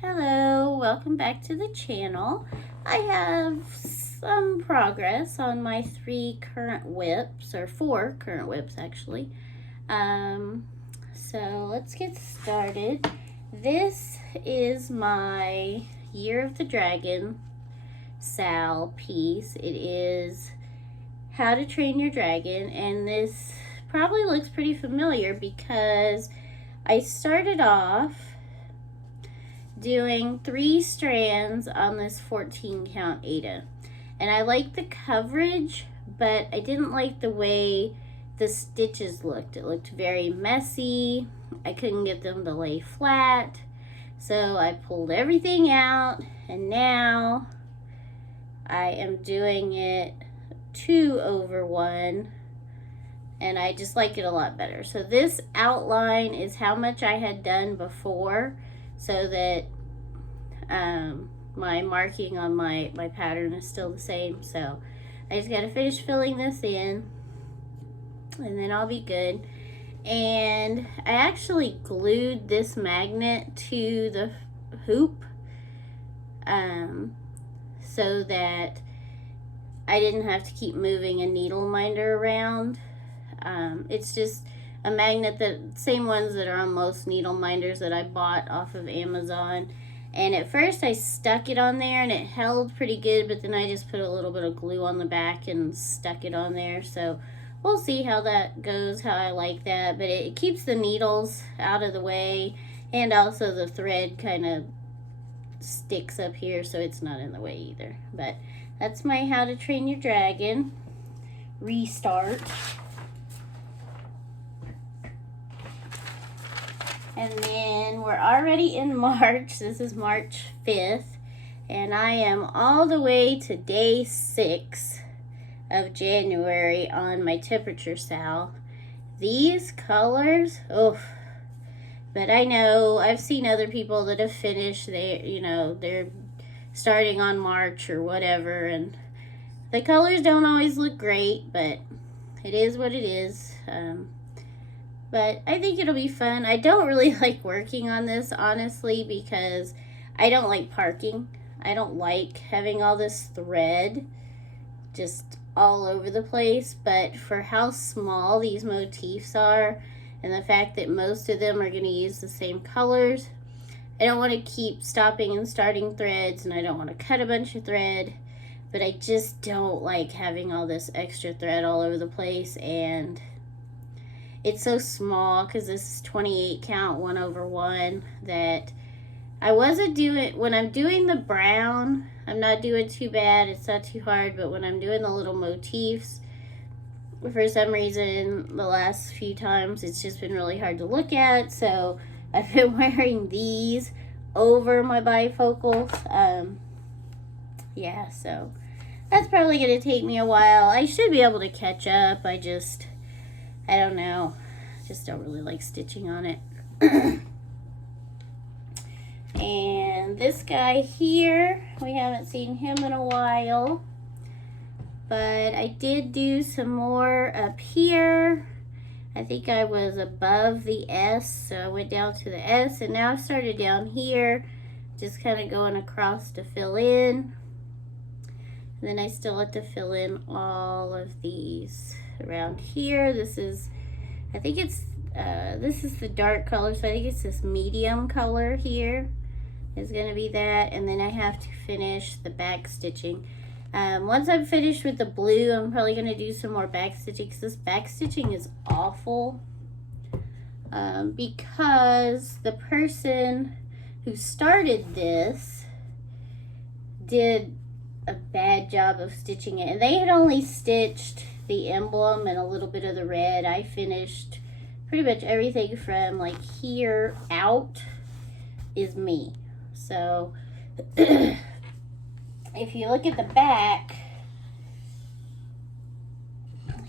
Hello, welcome back to the channel. I have some progress on my 3 current whips, or 4 current whips actually. So let's get started. This is my Year of the Dragon Sal piece. It is How to Train Your Dragon, and this probably looks pretty familiar because I started off doing 3 strands on this 14 count Aida, and I liked the coverage, but I didn't like the way the stitches looked. It looked very messy. I couldn't get them to lay flat, so I pulled everything out, and now I am doing it 2/1, and I just like it a lot better. So this outline is how much I had done before, so that my marking on my pattern is still the same. So I just got to finish filling this in, and then I'll be good. And I actually glued this magnet to the hoop so that I didn't have to keep moving a needle minder around. It's just a magnet, that same ones that are on most needle minders that I bought off of Amazon. And at first I stuck it on there and it held pretty good, but then I just put a little bit of glue on the back and stuck it on there. So we'll see how that goes, how I like that. But it keeps the needles out of the way, and also the thread kind of sticks up here, so it's not in the way either. But that's my How to Train Your Dragon restart. And then we're already in March. This is March 5th. And I am all the way to day 6 of January on my temperature sal. These colors, oh, but I know I've seen other people that have finished, they're starting on March or whatever, and the colors don't always look great, but it is what it is. But I think it'll be fun. I don't really like working on this, honestly, because I don't like parking. I don't like having all this thread just all over the place. But for how small these motifs are, and the fact that most of them are going to use the same colors, I don't want to keep stopping and starting threads, and I don't want to cut a bunch of thread. But I just don't like having all this extra thread all over the place, and it's so small because this is 28 count 1/1 that I wasn't doing. When I'm doing the brown, I'm not doing too bad. It's not too hard. But when I'm doing the little motifs, for some reason, the last few times, it's just been really hard to look at. So I've been wearing these over my bifocals. Yeah, so that's probably going to take me a while. I should be able to catch up. I don't know. Just don't really like stitching on it. And this guy here, we haven't seen him in a while. But I did do some more up here. I think I was above the S, so I went down to the S. And now I started down here, just kind of going across to fill in. And then I still have to fill in all of these around here. This is, I think it's, this is the dark color, so I think it's this medium color here is going to be that. And then I have to finish the back stitching. Once I'm finished with the blue, I'm probably going to do some more back stitching, because this back stitching is awful. Because the person who started this did a bad job of stitching it, and they had only stitched the emblem and a little bit of the red. I finished pretty much everything from like here out is me. So if you look at the back,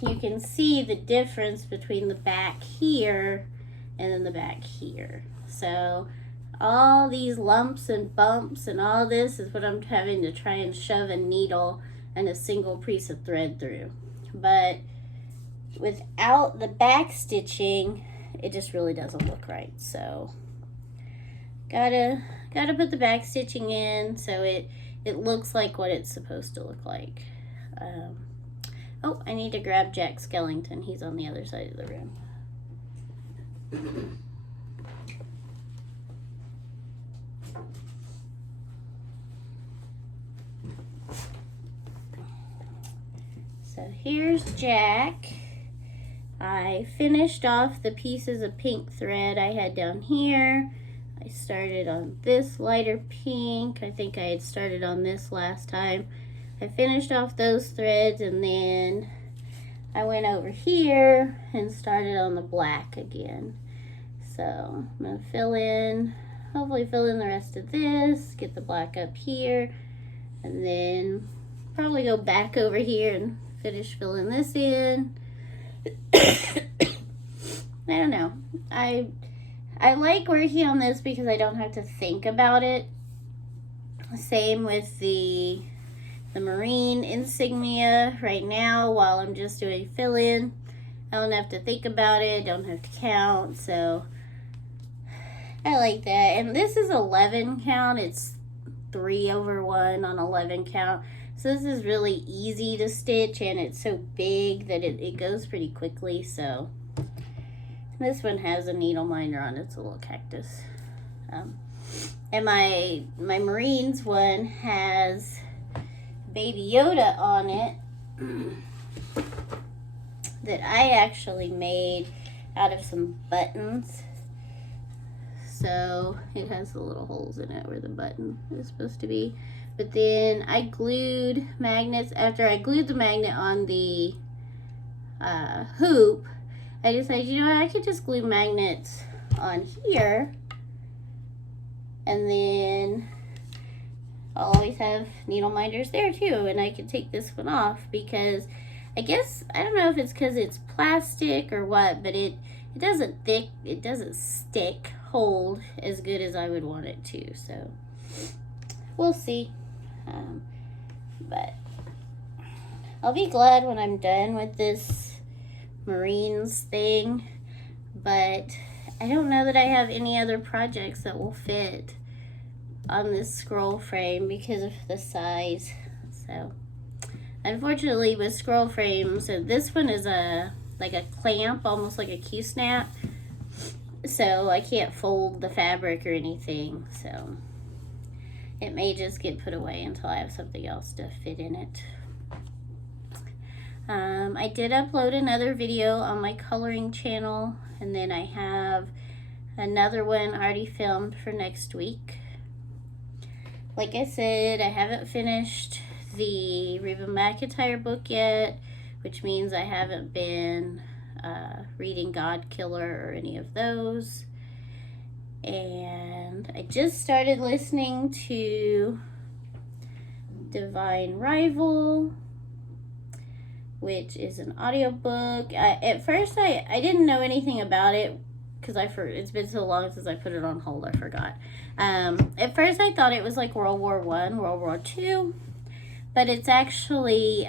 you can see the difference between the back here and then the back here. So all these lumps and bumps and all this is what I'm having to try and shove a needle and a single piece of thread through. But without the back stitching, it just really doesn't look right. So Gotta put the back stitching in so it looks like what it's supposed to look like. Oh, I need to grab Jack Skellington. He's on the other side of the room. So here's Jack. I finished off the pieces of pink thread I had down here. I started on this lighter pink. I think I had started on this last time. I finished off those threads, and then I went over here and started on the black again. So I'm gonna hopefully fill in the rest of this, get the black up here, and then probably go back over here and finish filling this in. I don't know. I like working on this because I don't have to think about it. Same with the marine insignia right now while I'm just doing fill-in. I don't have to think about it, don't have to count, so I like that. And this is 11 count. It's 3 over 1 on 11 count. So this is really easy to stitch, and it's so big that it goes pretty quickly. So this one has a needle minder on it. It's a little cactus. And my Marines one has Baby Yoda on it that I actually made out of some buttons. So it has the little holes in it where the button is supposed to be. But then I glued magnets. After I glued the magnet on the hoop, I decided, you know what, I could just glue magnets on here, and then I'll always have needle minders there too, and I can take this one off because I guess, I don't know if it's because it's plastic or what, but it doesn't hold as good as I would want it to, so we'll see. But I'll be glad when I'm done with this Marines thing, but I don't know that I have any other projects that will fit on this scroll frame because of the size. So unfortunately with scroll frames, so this one is like a clamp, almost like a Q-snap, so I can't fold the fabric or anything, so it may just get put away until I have something else to fit in it. I did upload another video on my coloring channel, and then I have another one already filmed for next week. Like I said, I haven't finished the Reba McEntire book yet, which means I haven't been reading God Killer or any of those. And I just started listening to Divine Rival, which is an audiobook. At first, I didn't know anything about it because it's been so long since I put it on hold, I forgot. At first, I thought it was like World War I, World War II, but it's actually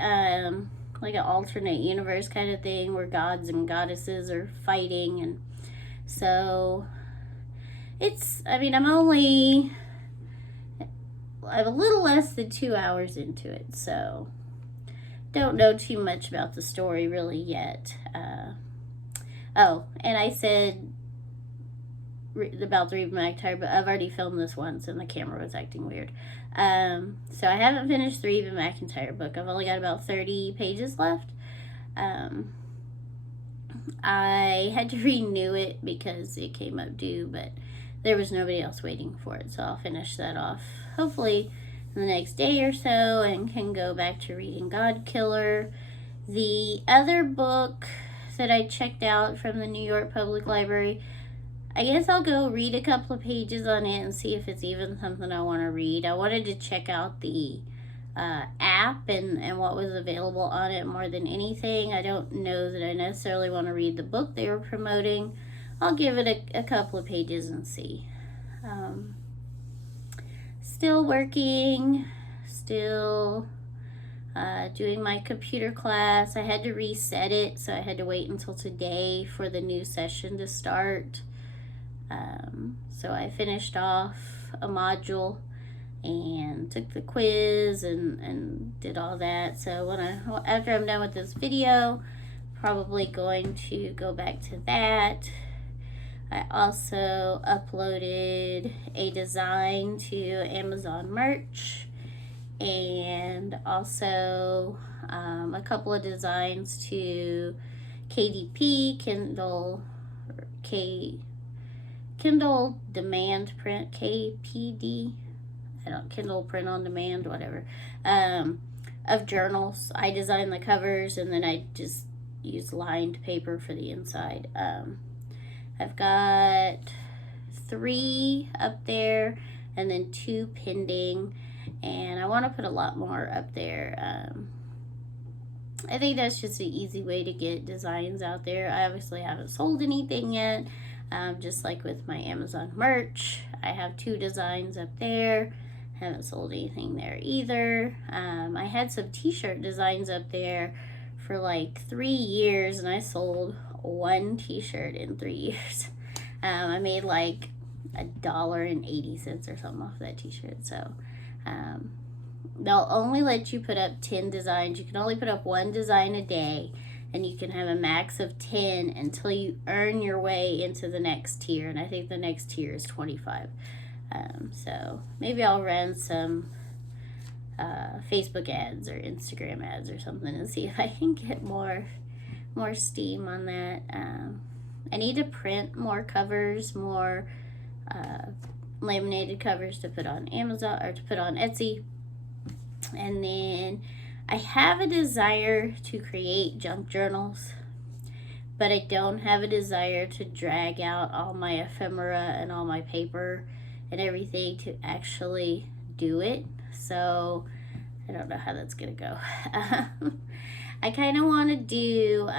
like an alternate universe kind of thing where gods and goddesses are fighting, and so I'm a little less than 2 hours into it, so don't know too much about the story really yet. Oh, and I said about the Reba McEntire, but I've already filmed this once and the camera was acting weird. So I haven't finished the Reba McEntire book. I've only got about 30 pages left. I had to renew it because it came up due, but there was nobody else waiting for it, so I'll finish that off hopefully in the next day or so and can go back to reading God Killer. The other book that I checked out from the New York Public Library, I guess I'll go read a couple of pages on it and see if it's even something I want to read. I wanted to check out the app and what was available on it more than anything. I don't know that I necessarily want to read the book they were promoting. I'll give it a couple of pages and see. Still working, still doing my computer class. I had to reset it, so I had to wait until today for the new session to start. So I finished off a module and took the quiz and did all that. So after I'm done with this video, probably going to go back to that. I also uploaded a design to Amazon merch, and also a couple of designs to KDP, Kindle Demand Print, KPD, Kindle Print on Demand, whatever, of journals. I designed the covers, and then I just used lined paper for the inside. I've got 3 up there, and then 2 pending, and I want to put a lot more up there. I think that's just an easy way to get designs out there. I obviously haven't sold anything yet, just like with my Amazon merch. I have 2 designs up there. Haven't sold anything there either. I had some t-shirt designs up there for like 3 years, and I sold 1 t-shirt in 3 years. I made like $1.80 or something off that t-shirt. So they'll only let you put up 10 designs. You can only put up 1 design a day, and you can have a max of 10 until you earn your way into the next tier, and I think the next tier is 25. So maybe I'll run some Facebook ads or Instagram ads or something and see if I can get more steam on that. I need to print more covers, more laminated covers to put on Amazon or to put on Etsy. And then I have a desire to create junk journals, but I don't have a desire to drag out all my ephemera and all my paper and everything to actually do it. So I don't know how that's gonna go. I kind of want to do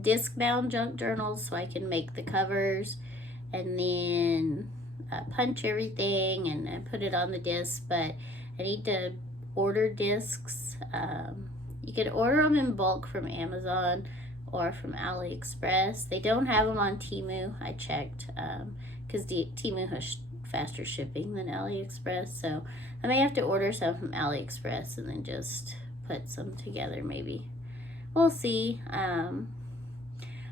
disc bound junk journals so I can make the covers and then punch everything and put it on the disc, but I need to order discs. You can order them in bulk from Amazon or from AliExpress. They don't have them on Temu. I checked because Temu has faster shipping than AliExpress, so I may have to order some from AliExpress and then just put some together maybe. We'll see. I've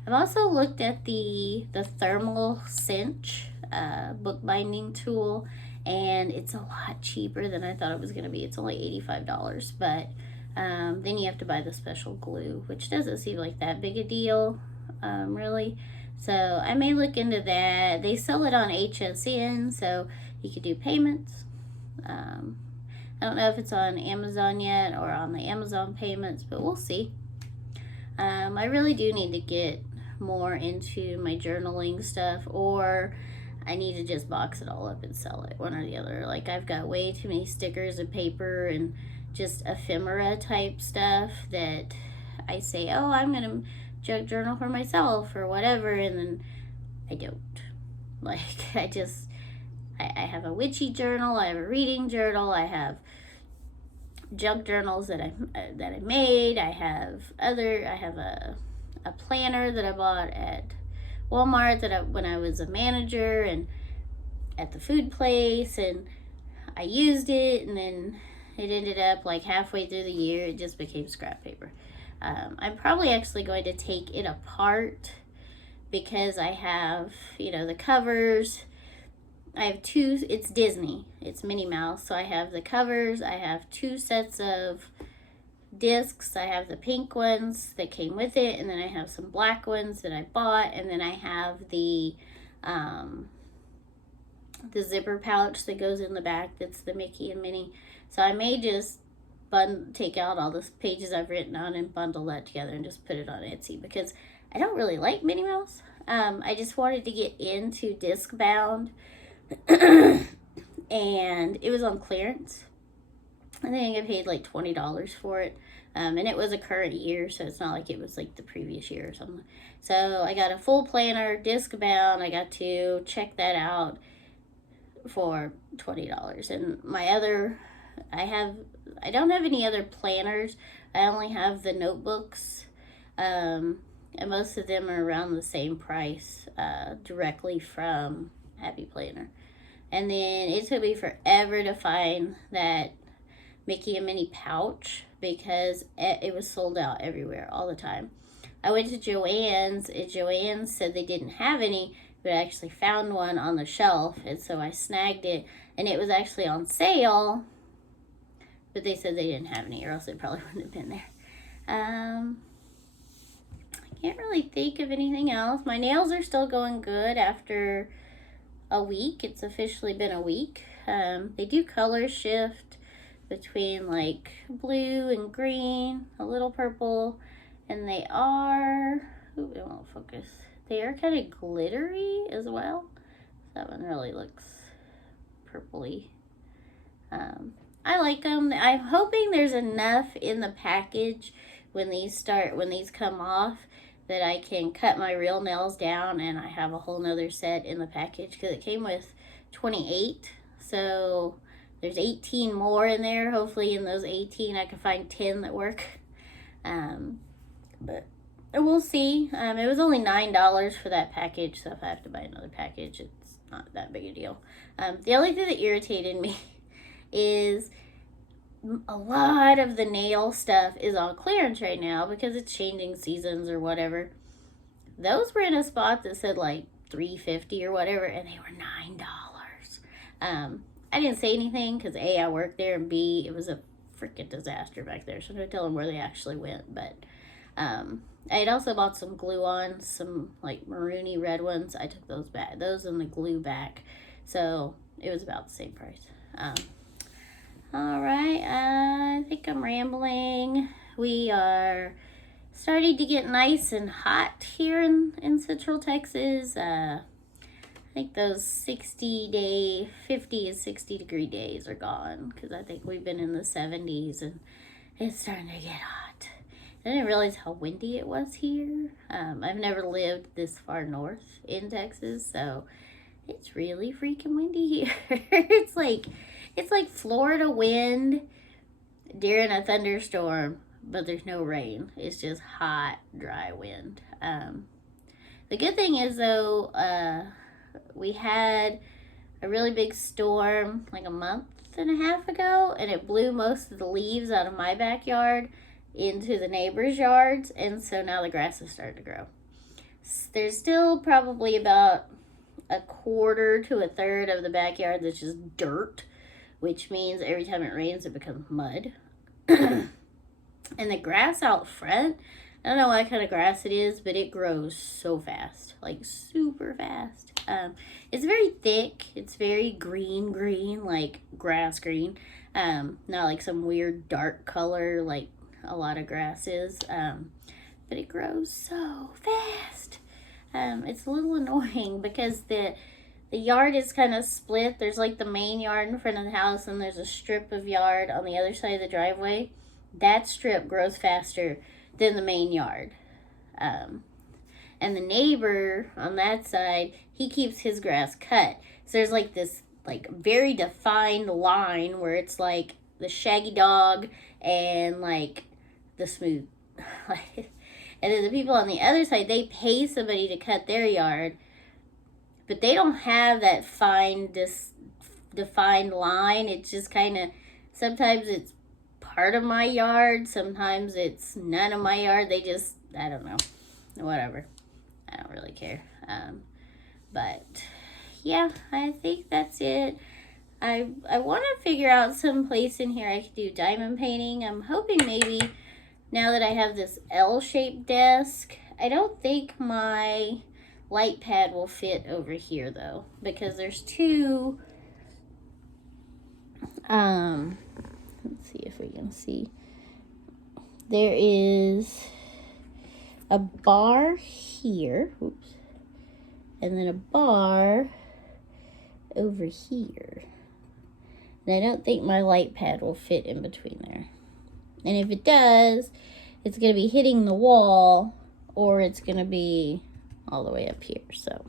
also looked at the thermal cinch bookbinding tool, and it's a lot cheaper than I thought it was going to be. It's only $85, but then you have to buy the special glue, which doesn't seem like that big a deal, really. So I may look into that. They sell it on HSN, so you could do payments. I don't know if it's on Amazon yet or on the Amazon payments, but we'll see. I really do need to get more into my journaling stuff, or I need to just box it all up and sell it, one or the other. Like, I've got way too many stickers and paper and just ephemera type stuff that I say, oh, I'm gonna junk journal for myself or whatever, and then I don't. Like, I have a witchy journal, I have a reading journal, I have junk journals that I made. I have a planner that I bought at Walmart when I was a manager and at the food place, and I used it, and then it ended up like halfway through the year it just became scrap paper. I'm probably actually going to take it apart because I have, the covers. I have 2, it's Disney, it's Minnie Mouse, so I have the covers, I have 2 sets of discs, I have the pink ones that came with it, and then I have some black ones that I bought, and then I have the zipper pouch that goes in the back, that's the Mickey and Minnie. So I may just take out all the pages I've written on and bundle that together and just put it on Etsy, because I don't really like Minnie Mouse. I just wanted to get into disc bound, and it was on clearance. I think I paid like $20 for it, and it was a current year, so it's not like it was like the previous year or something. So I got a full planner, disc bound. I got to check that out for $20. And my other, I don't have any other planners. I only have the notebooks. And most of them are around the same price, directly from Happy Planner. And then it took me forever to find that Mickey and Minnie pouch because it was sold out everywhere all the time. I went to Joann's, and Joann's said they didn't have any, but I actually found one on the shelf, and so I snagged it, and it was actually on sale, but they said they didn't have any, or else it probably wouldn't have been there. I can't really think of anything else. My nails are still going good after a week. It's officially been a week. They do color shift between like blue and green, a little purple, and they are, ooh, it won't focus. They are kind of glittery as well. That one really looks purpley. I like them. I'm hoping there's enough in the package when these come off that I can cut my real nails down and I have a whole nother set in the package, because it came with 28. So there's 18 more in there. Hopefully in those 18 I can find 10 that work. But we'll see. It was only $9 for that package, so if I have to buy another package, it's not that big a deal. The only thing that irritated me is a lot of the nail stuff is on clearance right now because it's changing seasons or whatever. Those were in a spot that said like $3.50 or whatever, and they were $9. I didn't say anything because A, I worked there, and B, it was a freaking disaster back there, so I don't tell them where they actually went. But I had also bought some glue-ons, some like maroony red ones. I took those back, those and the glue back, so it was about the same price. All right, I think I'm rambling. We are starting to get nice and hot here in Central Texas. I think those 50 and 60 degree days are gone, because I think we've been in the 70s and it's starting to get hot. I didn't realize how windy it was here. I've never lived this far north in Texas, so it's really freaking windy here. It's like Florida wind during a thunderstorm, but there's no rain. It's just hot, dry wind. The good thing is, though, we had a really big storm like a month and a half ago, and it blew most of the leaves out of my backyard into the neighbors' yards, and so now the grass is starting to grow. There's still probably about a quarter to a third of the backyard that's just dirt, which means every time it rains it becomes mud. And the grass out front, I don't know what kind of grass it is, but it grows so fast, like super fast. It's very thick. It's very green, like grass green. Not like some weird dark color like a lot of grass is. But it grows so fast. It's a little annoying because the yard is kind of split. There's like the main yard in front of the house, and there's a strip of yard on the other side of the driveway. That strip grows faster than the main yard. And the neighbor on that side, he keeps his grass cut. So there's like this like very defined line where it's like the shaggy dog and like the smooth. And then the people on the other side, they pay somebody to cut their yard, but they don't have that defined line. It's just kind of, sometimes it's part of my yard, sometimes it's none of my yard. They just, I don't know, whatever. I don't really care. But yeah, I think that's it. I want to figure out some place in here I could do diamond painting. I'm hoping maybe now that I have this L-shaped desk, I don't think my light pad will fit over here though, because there's two, let's see if we can see. There is a bar here, oops, and then a bar over here. And I don't think my light pad will fit in between there. And if it does, it's going to be hitting the wall, or it's going to be all the way up here. So,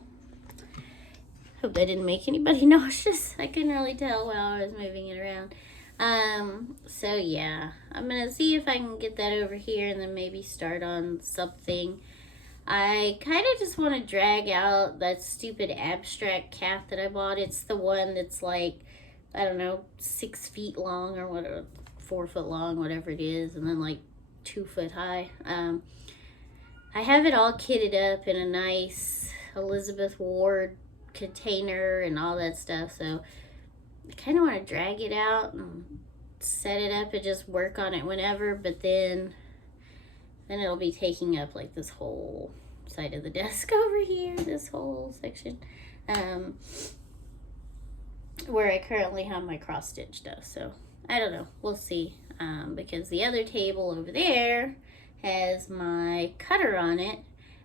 hope that didn't make anybody nauseous. I couldn't really tell while I was moving it around. So yeah, I'm going to see if I can get that over here and then maybe start on something. I kind of just want to drag out that stupid abstract cat that I bought. It's the one that's like, I don't know, 6 feet long or whatever, 4 foot long, whatever it is, and then like 2 foot high. I have it all kitted up in a nice Elizabeth Ward container and all that stuff, so I kind of want to drag it out and set it up and just work on it whenever, but then it'll be taking up like this whole side of the desk over here, this whole section, where I currently have my cross stitch stuff. So I don't know, we'll see, because the other table over there has my cutter on it,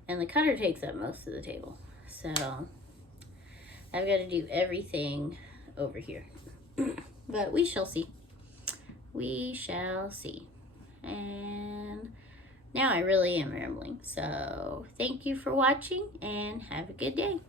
and the cutter takes up most of the table, so I've got to do everything over here. But we shall see. We shall see. And now I really am rambling. So thank you for watching and have a good day.